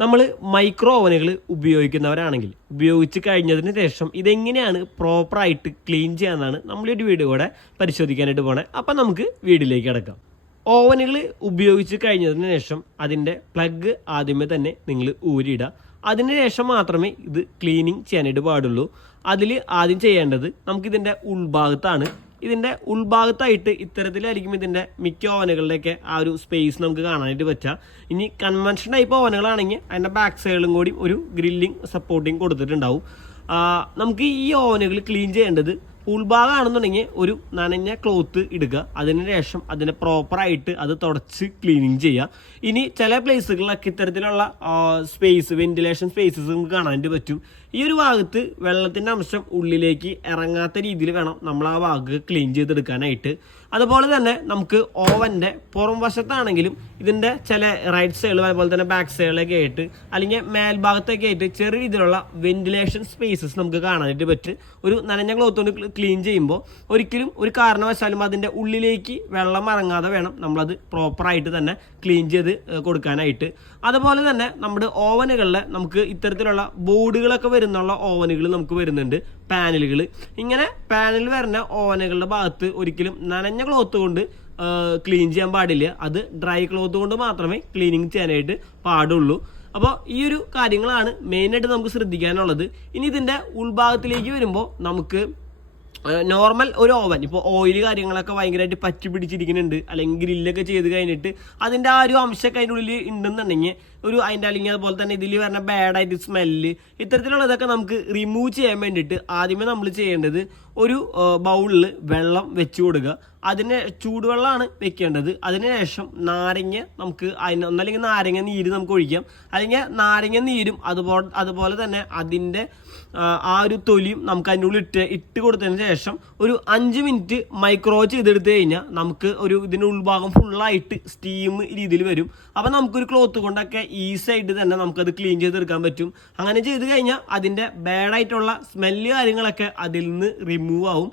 നമ്മൾ മൈക്രോ ഓവനുകൾ ഉപയോഗിക്കുന്നവരാണെങ്കിൽ ഉപയോഗിച്ച് കഴിഞ്ഞതിന് ശേഷം ഇതെങ്ങനെയാണ് പ്രോപ്പറായിട്ട് ക്ലീൻ ചെയ്യാമെന്നാണ് നമ്മളൊരു വീഡിയോ കൂടെ പരിശോധിക്കാനായിട്ട് പോണേ. അപ്പം നമുക്ക് വീഡിയോയിലേക്ക് കിടക്കാം. ഓവനുകൾ ഉപയോഗിച്ച് കഴിഞ്ഞതിന് ശേഷം അതിൻ്റെ പ്ലഗ് ആദ്യമേ തന്നെ നിങ്ങൾ ഊരിയിടുക. അതിന് ശേഷം മാത്രമേ ഇത് ക്ലീനിങ് ചെയ്യാനായിട്ട് പാടുള്ളൂ. അതിൽ ആദ്യം ചെയ്യേണ്ടത് നമുക്കിതിൻ്റെ ഉൾഭാഗത്താണ്. ഇതിൻ്റെ ഉൾഭാഗത്തായിട്ട് ഇത്തരത്തിലായിരിക്കും ഇതിൻ്റെ മിക്ക ഓവനുകളുടെയൊക്കെ ആ ഒരു സ്പേസ് നമുക്ക് കാണാനായിട്ട് പറ്റുക. ഇനി കൺവെൻഷൻ ടൈപ്പ് ഓവനുകളാണെങ്കിൽ അതിൻ്റെ ബാക്ക് സൈഡിലും കൂടി ഒരു ഗ്രില്ലിങ് സപ്പോർട്ടിങ് കൊടുത്തിട്ടുണ്ടാവും. നമുക്ക് ഈ ഓവനുകൾ ക്ലീൻ ചെയ്യേണ്ടത് ഉൾഭാഗമാണെന്നുണ്ടെങ്കിൽ ഒരു നനഞ്ഞ ക്ലോത്ത് ഇടുക. അതിന് ശേഷം അതിനെ പ്രോപ്പറായിട്ട് അത് തുടച്ച് ക്ലീനിങ് ചെയ്യുക. ഇനി ചില പ്ലേസുകളിലൊക്കെ ഇത്തരത്തിലുള്ള വെന്റിലേഷൻ സ്പേസസ് നമുക്ക് കാണാനായിട്ട് പറ്റും. ഈ ഒരു ഭാഗത്ത് വെള്ളത്തിൻ്റെ അംശം ഉള്ളിലേക്ക് ഇറങ്ങാത്ത രീതിയിൽ വേണം നമ്മൾ ആ ഭാഗം ക്ലീൻ ചെയ്തെടുക്കാനായിട്ട്. അതുപോലെ തന്നെ നമുക്ക് ഓവൻ്റെ പുറം വശത്താണെങ്കിലും ഇതിൻ്റെ ചില റൈറ്റ് സൈഡിലും അതുപോലെ തന്നെ ബാക്ക് സൈഡിലൊക്കെ ആയിട്ട് അല്ലെങ്കിൽ മേൽഭാഗത്തൊക്കെ ആയിട്ട് ചെറിയ രീതിയിലുള്ള വെന്റിലേഷൻ സ്പേസസ് നമുക്ക് കാണാനായിട്ട് പറ്റും. ഒരു നനഞ്ഞ ക്ലോത്ത് കൊണ്ട് ക്ലീൻ ചെയ്യുമ്പോൾ ഒരിക്കലും ഒരു കാരണവശാലും അതിൻ്റെ ഉള്ളിലേക്ക് വെള്ളം ഇറങ്ങാതെ വേണം നമ്മളത് പ്രോപ്പറായിട്ട് തന്നെ ക്ലീൻ ചെയ്ത് കൊടുക്കാനായിട്ട്. അതുപോലെ തന്നെ നമ്മുടെ ഓവനുകളിൽ നമുക്ക് ഇത്തരത്തിലുള്ള ബോർഡുകളൊക്കെ വരുന്നുള്ള ഓവനുകൾ നമുക്ക് വരുന്നുണ്ട്, പാനലുകൾ. ഇങ്ങനെ പാനൽ വരുന്ന ഓവനുകളുടെ ഭാഗത്ത് ഒരിക്കലും നനഞ്ഞ ക്ലോത്ത് കൊണ്ട് ക്ലീൻ ചെയ്യാൻ പാടില്ല. അത് ഡ്രൈ ക്ലോത്ത് കൊണ്ട് മാത്രമേ ക്ലീനിങ് ചെയ്യാനായിട്ട് പാടുള്ളൂ. അപ്പോൾ ഈ ഒരു കാര്യങ്ങളാണ് മെയിനായിട്ട് നമുക്ക് ശ്രദ്ധിക്കാനുള്ളത്. ഇനി ഇതിൻ്റെ ഉൾഭാഗത്തിലേക്ക് വരുമ്പോൾ നമുക്ക് നോർമൽ ഒരു ഓവൻ ഇപ്പോൾ ഓയിൽ കാര്യങ്ങളൊക്കെ ഭയങ്കരമായിട്ട് പറ്റി പിടിച്ചിരിക്കുന്നുണ്ട്, അല്ലെങ്കിൽ ഗ്രില്ലൊക്കെ ചെയ്ത് കഴിഞ്ഞിട്ട് അതിൻ്റെ ആ ഒരു അംശമൊക്കെ അതിൻ്റെ ഉള്ളിൽ ഉണ്ടെന്നുണ്ടെങ്കിൽ അതിൻ്റെ അല്ലെങ്കിൽ അതുപോലെ തന്നെ ഇതിൽ വരുന്ന ബാഡായിട്ട് സ്മെല്ല് ഇത്തരത്തിലുള്ളതൊക്കെ നമുക്ക് റിമൂവ് ചെയ്യാൻ വേണ്ടിയിട്ട് ആദ്യമേ നമ്മൾ ചെയ്യേണ്ടത് ഒരു ബൗളിൽ വെള്ളം വെച്ച് കൊടുക്കുക. അതിന് ചൂടുവെള്ളമാണ് വെക്കേണ്ടത്. അതിനുശേഷം നാരങ്ങ നമുക്ക് ഒന്നല്ലെങ്കിൽ നാരങ്ങ നീര് നമുക്ക് ഒഴിക്കാം, അല്ലെങ്കിൽ നാരങ്ങ നീരും അതുപോലെ തന്നെ അതിൻ്റെ ആ ഒരു തൊലിയും നമുക്ക് അതിൻ്റെ ഉള്ളിൽ ഇട്ട് കൊടുത്തതിന് ശേഷം ഒരു 5 മിനിറ്റ് മൈക്രോവേവ് ചെയ്തെടുത്ത് കഴിഞ്ഞാൽ നമുക്ക് ഇതിൻ്റെ ഉൾഭാഗം ഫുള്ളായിട്ട് സ്റ്റീം രീതിയിൽ വരും. അപ്പം നമുക്കൊരു ക്ലോത്ത് കൊണ്ടൊക്കെ ഈസി ആയിട്ട് തന്നെ നമുക്കത് ക്ലീൻ ചെയ്തെടുക്കാൻ പറ്റും. അങ്ങനെ ചെയ്ത് കഴിഞ്ഞാൽ അതിൻ്റെ ബാഡായിട്ടുള്ള സ്മെല്ല് കാര്യങ്ങളൊക്കെ അതിൽ നിന്ന് റിമൂവ് ആവും.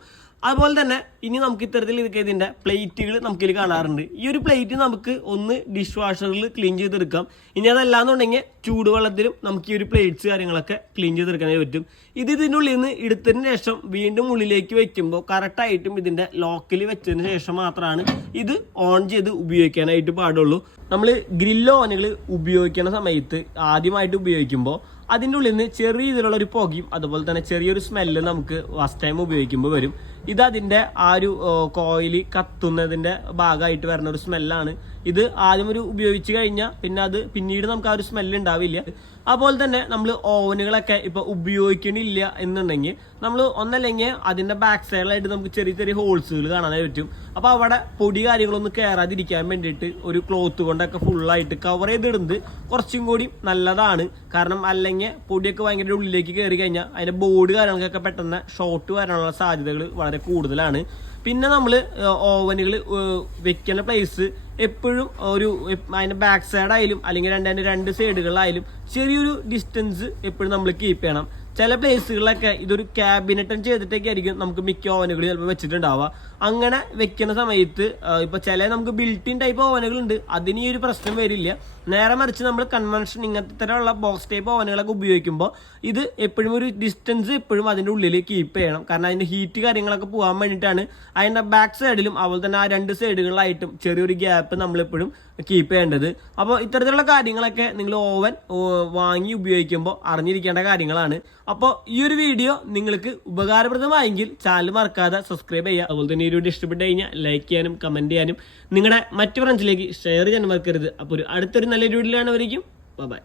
അതുപോലെ തന്നെ ഇനി നമുക്ക് ഇത്തരത്തിൽ ഇതിൻ്റെ പ്ലേറ്റുകൾ നമുക്കിൽ കാണാറുണ്ട്. ഈ ഒരു പ്ലേറ്റ് നമുക്ക് ഒന്ന് ഡിഷ് വാഷറിൽ ക്ലീൻ ചെയ്തെടുക്കാം. ഇനി അതല്ലാന്നുണ്ടെങ്കിൽ ചൂടുവെള്ളത്തിലും നമുക്ക് ഈ ഒരു പ്ലേറ്റ്സ് കാര്യങ്ങളൊക്കെ ക്ലീൻ ചെയ്തെടുക്കാനായി പറ്റും. ഇതിൻ്റെ ഉള്ളിൽ നിന്ന് എടുത്തതിന് ശേഷം വീണ്ടും ഉള്ളിലേക്ക് വെക്കുമ്പോൾ കറക്റ്റായിട്ടും ഇതിൻ്റെ ലോക്കിൽ വെച്ചതിന് ശേഷം മാത്രമാണ് ഇത് ഓൺ ചെയ്ത് ഉപയോഗിക്കാനായിട്ട് പാടുള്ളൂ. നമ്മൾ ഗ്രില്ല് ഓവനുകൾ ഉപയോഗിക്കുന്ന സമയത്ത് ആദ്യമായിട്ട് ഉപയോഗിക്കുമ്പോൾ അതിൻ്റെ ഉള്ളിൽ നിന്ന് ചെറിയ ഇതിലുള്ള ഒരു പുകയും അതുപോലെ തന്നെ ചെറിയൊരു സ്മെല്ല് നമുക്ക് ഫസ്റ്റ് ടൈം ഉപയോഗിക്കുമ്പോൾ വരും. ഇതതിൻ്റെ ആ ഒരു കോയിൽ കത്തുന്നതിൻ്റെ ഭാഗമായിട്ട് വരുന്ന ഒരു സ്മെല്ലാണ്. ഇത് ആദ്യം ഉപയോഗിച്ച് കഴിഞ്ഞാൽ പിന്നെ അത് പിന്നീട് നമുക്ക് ആ ഒരു സ്മെല്ല് ഉണ്ടാവില്ല. അതുപോലെ തന്നെ നമ്മൾ ഓവനുകളൊക്കെ ഇപ്പോൾ ഉപയോഗിക്കണില്ല എന്നുണ്ടെങ്കിൽ നമ്മൾ ഒന്നല്ലെങ്കിൽ അതിൻ്റെ ബാക്ക് സൈഡിലായിട്ട് നമുക്ക് ചെറിയ ചെറിയ ഹോൾസുകൾ കാണാനായി പറ്റും. അപ്പോൾ അവിടെ പൊടി കാര്യങ്ങളൊന്നും കയറാതിരിക്കാൻ വേണ്ടിയിട്ട് ഒരു ക്ലോത്ത് കൊണ്ടൊക്കെ ഫുള്ളായിട്ട് കവർ ചെയ്തിടുന്നത് കുറച്ചും കൂടി നല്ലതാണ്. കാരണം അല്ലെങ്കിൽ പൊടിയൊക്കെ ഭയങ്കര ഉള്ളിലേക്ക് കയറി കഴിഞ്ഞാൽ അതിൻ്റെ ബോർഡ് കാര്യങ്ങൾക്കൊക്കെ പെട്ടെന്ന് ഷോർട്ട് വരാനുള്ള സാധ്യതകൾ വളരെ കൂടുതലാണ്. പിന്നെ നമ്മൾ ഓവനുകൾ വെക്കുന്ന പ്ലേസ് എപ്പോഴും അതിൻ്റെ ബാക്ക് സൈഡായാലും അല്ലെങ്കിൽ അതിൻ്റെ 2 സൈഡുകളിലായാലും ചെറിയൊരു ഡിസ്റ്റൻസ് എപ്പോഴും നമ്മൾ കീപ്പ് ചെയ്യണം. ചില പ്ലേസുകളിലൊക്കെ ഇതൊരു ക്യാബിനറ്റ് ചെയ്തിട്ടൊക്കെ ആയിരിക്കും നമുക്ക് മിക്ക ഓവനുകൾ ചിലപ്പോൾ വെച്ചിട്ടുണ്ടാവുക. അങ്ങനെ വെക്കുന്ന സമയത്ത് ഇപ്പോൾ ചില നമുക്ക് ബിൽറ്റിൻ ടൈപ്പ് ഓവനുകളുണ്ട്, അതിന് ഈ ഒരു പ്രശ്നം വരില്ല. നേരെ മറിച്ച് നമ്മൾ കൺവെൻഷൻ ഇങ്ങനത്തെ തരമുള്ള ബോക്സ് ടൈപ്പ് ഓവനുകളൊക്കെ ഉപയോഗിക്കുമ്പോൾ ഇത് എപ്പോഴും ഒരു ഡിസ്റ്റൻസ് എപ്പോഴും അതിൻ്റെ ഉള്ളിൽ കീപ്പ് ചെയ്യണം. കാരണം അതിൻ്റെ ഹീറ്റ് കാര്യങ്ങളൊക്കെ പോകാൻ വേണ്ടിയിട്ടാണ്. അതിൻ്റെ ബാക്ക് സൈഡിലും അതുപോലെ തന്നെ ആ 2 സൈഡുകളിലായിട്ടും ചെറിയൊരു ഗ്യാപ്പ് നമ്മളെപ്പോഴും കീപ്പ് ചെയ്യേണ്ടത്. അപ്പോൾ ഇത്തരത്തിലുള്ള കാര്യങ്ങളൊക്കെ നിങ്ങൾ ഓവൻ വാങ്ങി ഉപയോഗിക്കുമ്പോൾ അറിഞ്ഞിരിക്കേണ്ട കാര്യങ്ങളാണ്. അപ്പോൾ ഈ ഒരു വീഡിയോ നിങ്ങൾക്ക് ഉപകാരപ്രദമായെങ്കിൽ ചാനൽ മറക്കാതെ സബ്സ്ക്രൈബ് ചെയ്യുക. അതുപോലെ തന്നെ ഈ വീഡിയോ ഇഷ്ടപ്പെട്ട് കഴിഞ്ഞാൽ ലൈക്ക് ചെയ്യാനും കമൻറ്റ് ചെയ്യാനും നിങ്ങളുടെ മറ്റു ഫ്രണ്ട്സിലേക്ക് ഷെയർ ചെയ്യാൻ മറക്കരുത്. അപ്പോൾ അടുത്തൊരു നല്ലൊരു വീഡിയോയിലാണ് വരികയും. ബൈ.